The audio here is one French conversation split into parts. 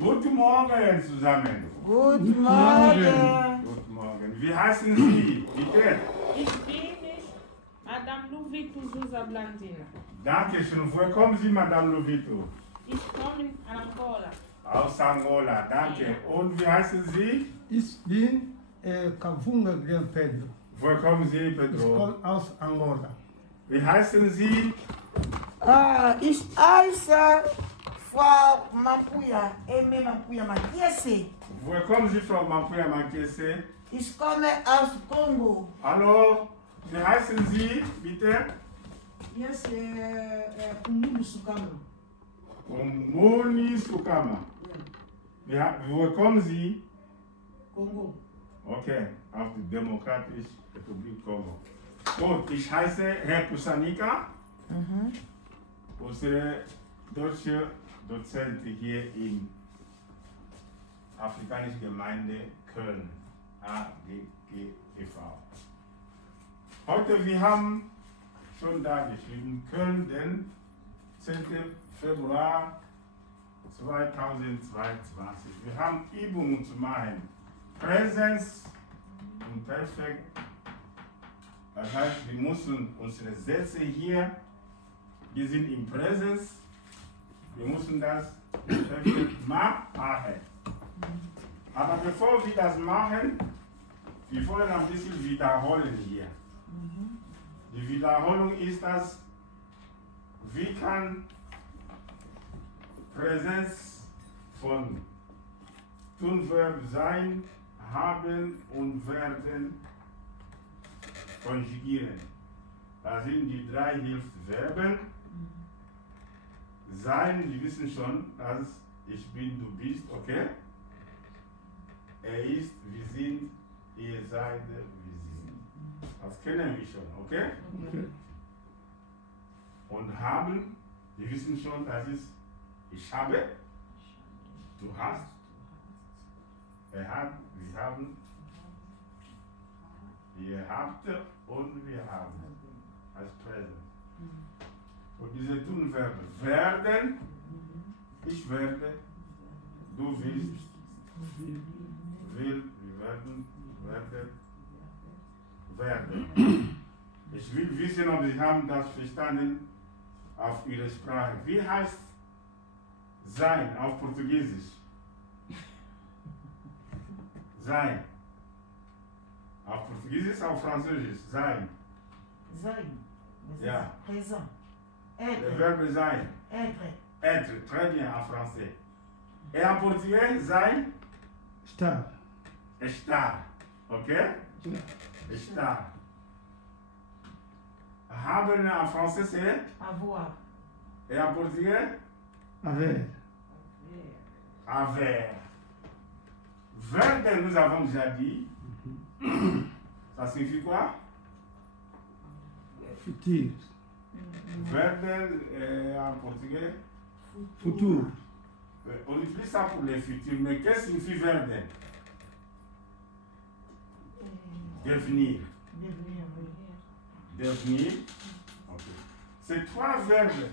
Guten Morgen zusammen. Guten Morgen. Guten Morgen. Wie heißen Sie? Bitte. Ich bin Madame Louvito Souza Blandina. Danke schön. Woher kommen Sie, Madame Louvito? Ich komme aus Angola. Aus Angola, danke. Und wie heißen Sie? Ich bin Kavunga Gran Pedro. Woher kommen Sie, Ich Pedro? komme aus Angola. Wie heißen Sie? Ich heiße Frau Mampuya, Eme Mampuya Makiese. Woher kommen Sie, Frau Mampuya Makiese? Ich komme aus Kongo. Hallo, wie heißen Sie, bitte? Yes, Kumudu Sukama. Omoni Sukama. Woher kommen Sie? Kongo. Okay, aus der Demokratischen Republik Kongo. Gut, ich heiße Herr Kusanika. Unsere deutsche Dozent hier in Afrikanische Gemeinde Köln, AGG e.V. Heute, wir haben schon da geschrieben, Köln, den 10. Februar 2022. Wir haben Übungen zu machen. Präsens und Perfekt. Das heißt, wir müssen unsere Sätze hier, wir sind im Präsens, wir müssen das perfekt machen. Aber bevor wir das machen, wir wollen ein bisschen wiederholen hier. Die Wiederholung ist das, wie kann Präsenz von Tunverb sein, haben und werden konjugieren. Da sind die 3 Hilfsverben. Sein, Sie wissen schon, dass ich bin, du bist, okay? Er ist, wir sind, ihr seid, wir sind. Das kennen wir schon, okay? Okay. Und haben, wir wissen schon, das ist, ich habe, du hast, er hat, wir haben, ihr habt und wir haben als Präsent. Und diese Tunverben werden, ich werde, du willst, will, wir werden, werden. Ich will wissen, ob Sie haben das verstanden auf Ihre Sprache. Wie heißt sein auf Portugiesisch? Sein. Auf Portugiesisch, auf Französisch. Sein. Sein. Ja. Présent. Le Être. verbe sein. Être. Être. Très bien en français. Et en portugais, sein, Star. estar. Ok? Estar. Haben en français, c'est. Avoir. Et en portugais, Haver. avoir. Verbe, nous avons déjà dit. Ça signifie quoi? Futur. Verbe en portugais, Futur. on utilise ça pour les futurs, mais qu'est-ce que signifie verbe? Devenir. Devenir. Devenir. Ok. Ces 3 verbes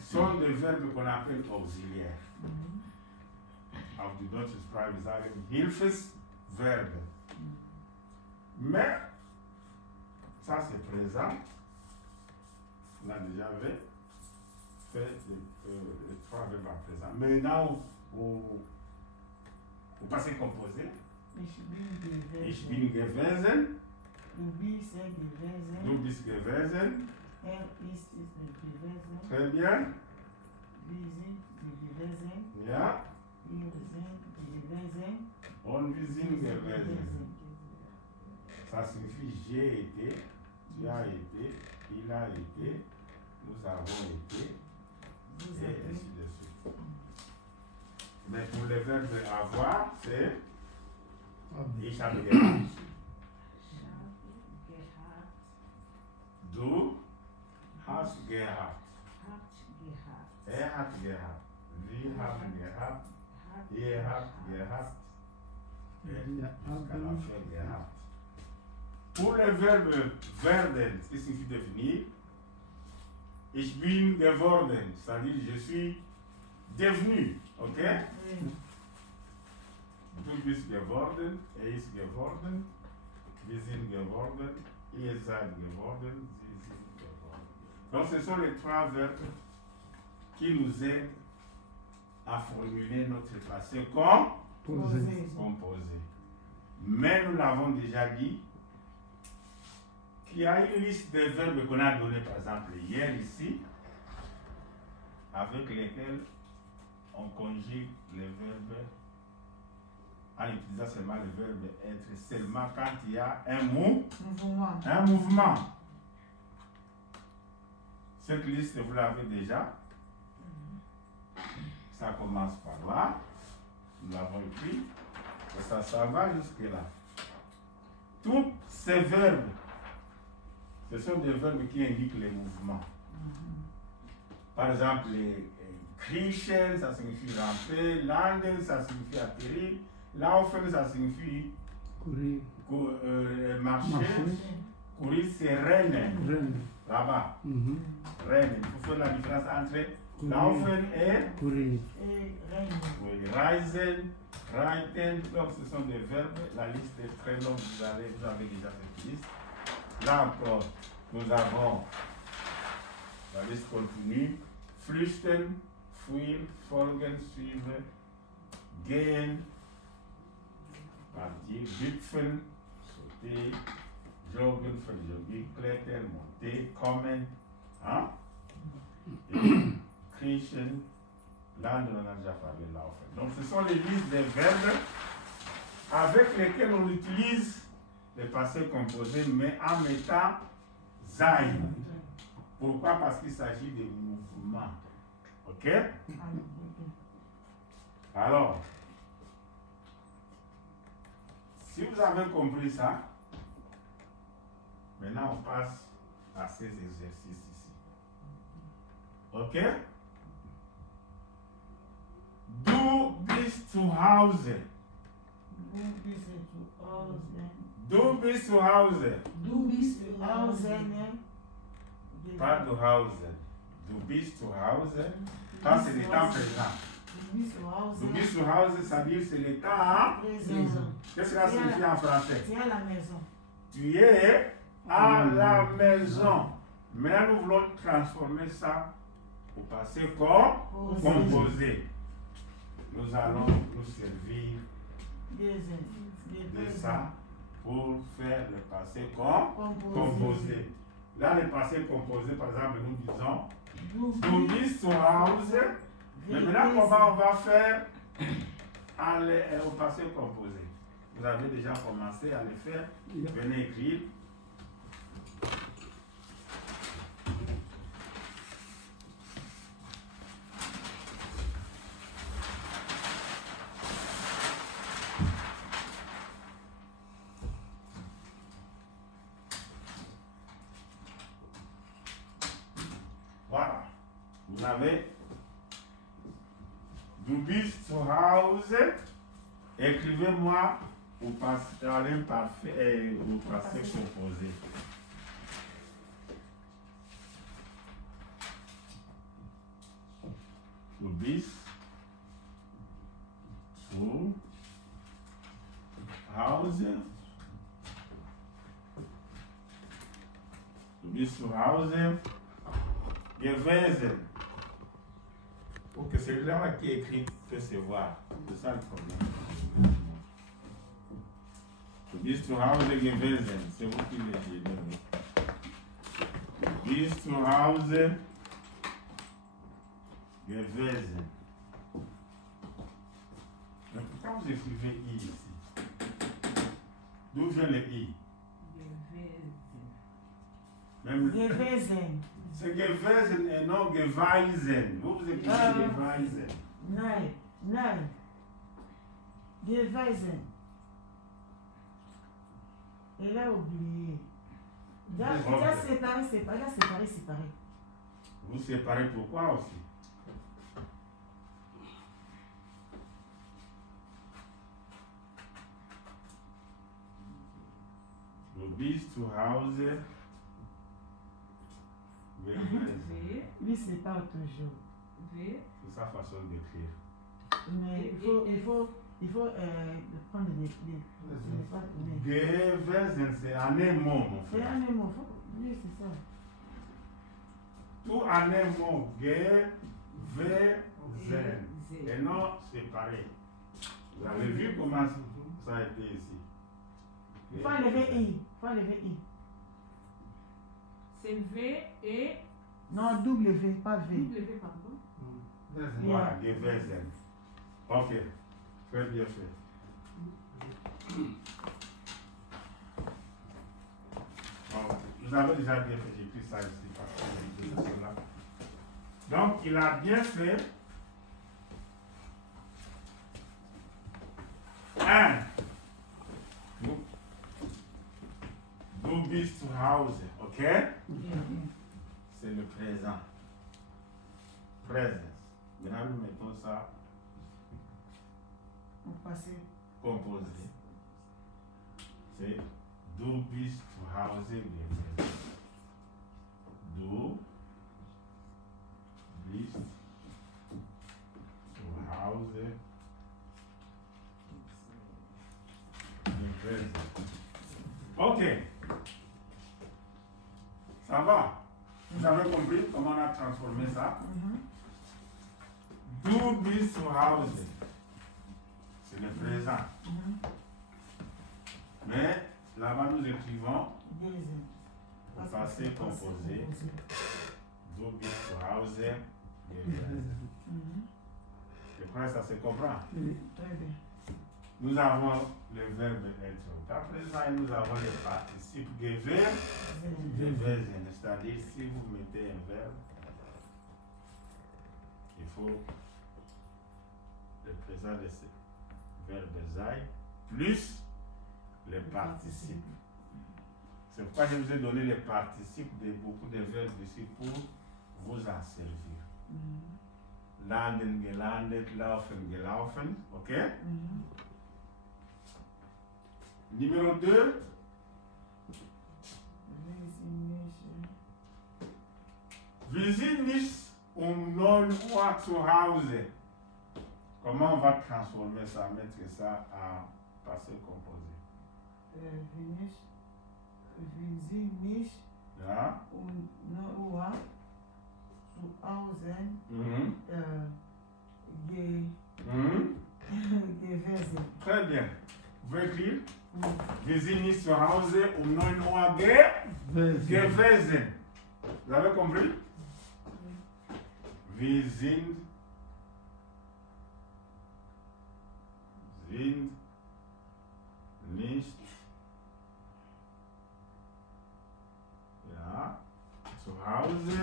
sont des verbes qu'on appelle auxiliaires. Auf die deutsche Sprache sagen Hilfsverbe. Mais, ça c'est présent. On a déjà fait les 3 verbes à présent. Maintenant, au passé composé, Ich bin gewesen. ich bin gewesen, Du bist gewesen. du bist gewesen, Ist gewesen. très bien, Wir sind gewesen. ja, Wir sind gewesen. und wir sind gewesen. Ça signifie j'ai été, tu as été, il a été, nous avons été, Vous et avez. ainsi de suite. Mais pour le verbe avoir, c'est ich habe gehabt. Gehabt. Du hast gehabt. Habt gehabt. Er hat gehabt. Wir haben gehabt. Habt Ihr habt gehabt. Wir Jusqu'à la haben. fin gehabt. Pour le verbe werden, qui signifie devenir, ich bin geworden, c'est-à-dire je suis devenu, ok? Oui. Du bist geworden, ist geworden, wir sind geworden, ihr seid geworden, sie sind geworden. Donc ce sont les trois verbes qui nous aident à formuler notre passé Posé. composé. Mais nous l'avons déjà dit, qu'il y a une liste de verbes qu'on a donné par exemple hier ici, avec lesquels on conjugue les verbes en utilisant seulement le verbe être, seulement quand il y a un mouvement. Cette liste, vous l'avez déjà. Ça commence par là. Nous l'avons écrit. Et ça va jusque-là. Tous ces verbes, ce sont des verbes qui indiquent les mouvements. Par exemple, kriechen, ça signifie ramper. Landen, ça signifie atterrir. Laufen, ça signifie Courir. marcher. Courir, c'est rennen. Reine. Là-bas. Mhm. Rennen. Il faut faire la différence entre Courir. laufen et Courir. Et règne. oui, reisen, reiten. Donc, ce sont des verbes. La liste est très longue. Vous avez déjà cette liste. Là encore, nous avons la liste continue. Flüchten, fuir, folgen, suivre, gehen, partir, hüpfen, sauter, joggen, faire jogging, klettern, monter, kommen, hein? Et kriechen, landen, on a déjà parlé, laufen. Donc ce sont les listes des verbes avec lesquels on utilise les passés composés, mais en mettant sein. Pourquoi? Parce qu'il s'agit de mouvements. Ok? Alors, si vous avez compris ça, maintenant on passe à ces exercices ici. Ok? Du bist zu Hause. Du bist zu Hause. Du bist zu Hause. Du bist zu Hause. Pas zu Hause. Du bist zu Hause. Ça, c'est l'état présent. Du bist zu Hause. Du bist zu Hause, ça veut dire c'est l'état. Présent. Qu'est-ce que ça signifie en français? Tu es à la maison. Tu es à la maison. Maintenant, nous voulons transformer ça au passé composé. Nous allons nous servir de ça pour faire le passé composé. Là, le passé composé, par exemple, nous disons Du bist zu Hause. Mais maintenant, comment on va faire au passé composé? Vous avez déjà commencé à le faire. Venez écrire. Voilà. Vous avez Du bist zu Hause. Écrivez-moi au passé parfait et au passé composé. Du bist zu Hause. Du bist zu Hause gewesen. Pour que celui-là qui est écrit puisse se voir. C'est ça le problème. Du bist zu Hause gewesen. C'est vous qui l'avez dit. Du bist zu Hause gewesen. Mais pourquoi vous écrivez I ici? D'où vient le I? Même Gewesen. c'est gewesen et non gewesen. Vous écrivez gewesen. Nein. Nein. Gewesen. Elle a oublié. Il a séparé. Vous séparez pourquoi aussi? Du bist zu Hause gewesen. Lui sépare toujours. V. C'est sa façon d'écrire. Mais il faut prendre les Gewesen, c'est un mot, mon c'est frère. un mot. Oui, c'est ça. Tout en un mot. Gewesen. Et non séparé. Vous avez vu comment ça a été ici? Il faut enlever I. C'est V et Non, W, pas V. W, pardon. Voilà, Gewesen. Ok, très bien fait. Bon, vous avez déjà bien fait, j'ai écrit ça ici parce que j'ai écrit cela. Donc, il a bien fait. Un. Du bist zu Hause, ok? C'est le présent. Présence. Maintenant, nous mettons ça Au passé. composé. C'est du bist zu Hause gewesen. Du bist zu Hause gewesen. Ok. Ça va? Vous avez compris comment on a transformé ça? Du bist zu Hause. C'est le présent. Mais là-bas, nous écrivons au passé composé. Du bist zu Hause gewesen. Je crois que ça se comprend. Très bien. Nous avons le verbe être au cas présent et nous avons le participe gewesen, c'est-à-dire si vous mettez un verbe, il faut le présent de ce verbe sein plus le participe. C'est pourquoi je vous ai donné les participes de beaucoup de verbes ici pour vous en servir. Landen, gelandet, laufen, gelaufen, ok? Numéro 2. Wir sind nicht 9 Uhr zu Hause. Comment on va transformer ça, mettre ça en passé composé? Wir sind nicht Ja? 9 Uhr zu Hause gewesen. Très bien. Vous pouvez écrire? Wir sind nicht zu Hause 9 Uhr gewesen. Vous avez compris? Wir sind nicht zu Hause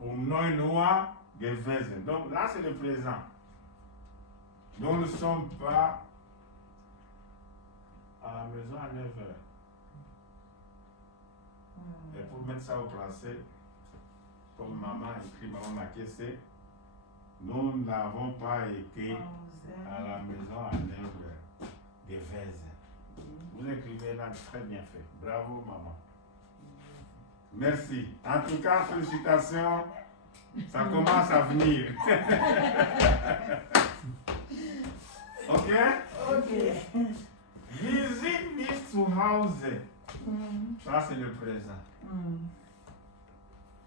9 Uhr gewesen. Donc là, c'est le présent. Donc nous ne sommes pas à la maison à 9 heures. Et pour mettre ça au français, comme maman écrit, maman m'a caissé, nous n'avons pas été à la maison à 9 heures. Gewesen. Vous écrivez là, très bien fait. Bravo maman. Merci. En tout cas, félicitations. Ça commence à venir. Ok? Ok. Wir sind nicht zu Hause. Ça, c'est le présent.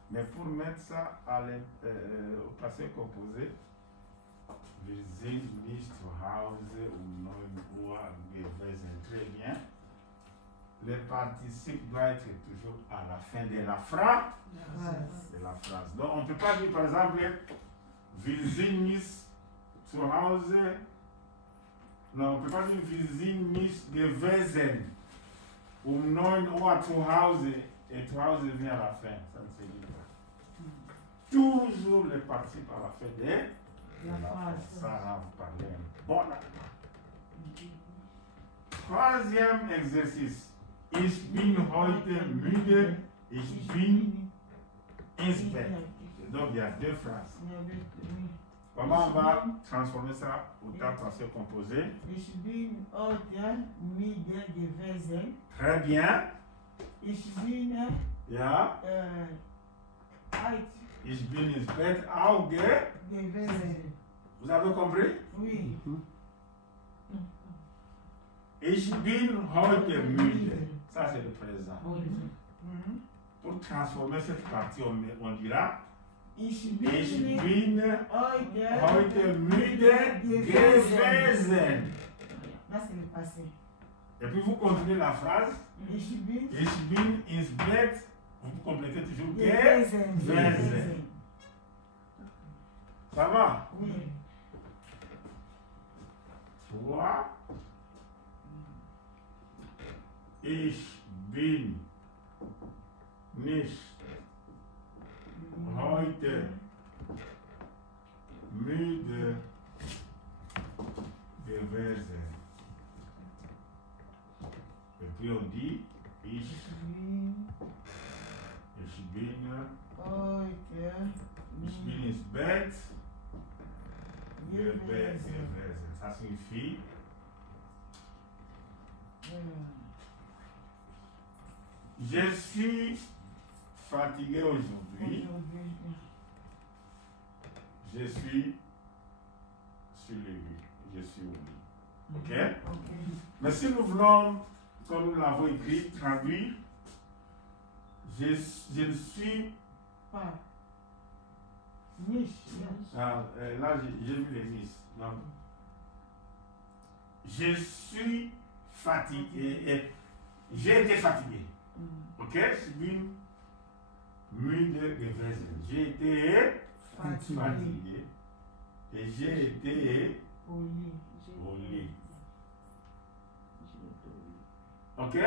Mais pour mettre ça au passé composé, wir sind nicht zu Hause 9 Uhr gewesen. Très bien. Le participe doit être toujours à la fin de la phrase. Donc, on ne peut pas dire, par exemple, wir sind nicht zu Hause. Non, on ne peut pas dire wir sind nicht gewesen 9 Uhr zu Hause et zu Hause vient à la fin. Ça ne se dit pas. Toujours le participe à la fin de la phrase. Ça va vous parler un bon allemand. Troisième exercice. Ich bin heute müde. Ich bin ins Bett. Donc il y a deux phrases. Comment on va transformer ça au temps passé composé? Ich bin heute müde gewesen. Très bien. Ich bin Ja. Ich bin ins Bett auch gewesen. Vous avez compris? Oui. Ich bin heute müde. Ça, c'est le présent. Mhm. Pour transformer cette partie, on dira Ich Ich bin bin heute müde gewesen. Là, c'est le passé. Et puis vous continuez la phrase. Ich bin Ich bin ins Bett. Vous complétez toujours gewesen. gewesen. Ça va? Oui. 3. Ich bin nicht heute müde gewesen. Et puis on dit ich bin ins Bett gewesen. Ça signifie je suis fatigué aujourd'hui. Je suis sur le lit. Je suis au lit. Ok? Mais si nous voulons, comme nous l'avons écrit, traduire, je ne suis Pas. Nicht. là, j'ai mis les miss. Donc, je suis fatigué. J'ai été fatigué. Ok? Ich bin müde gewesen. J'ai été fatigué. Et j'ai été Au lit. au lit. Ok?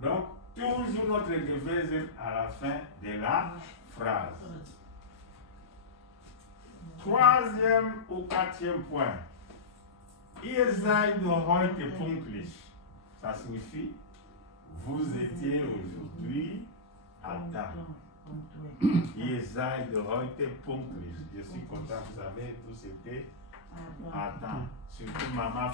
Donc, toujours notre gewesen à la fin de la phrase. Troisième ou quatrième point. Ihr seid heute pünktlich. Ça signifie, vous étiez aujourd'hui à temps. Ihr seid heute pünktlich. Je suis content, vous savez, tous étaient à temps. Surtout maman.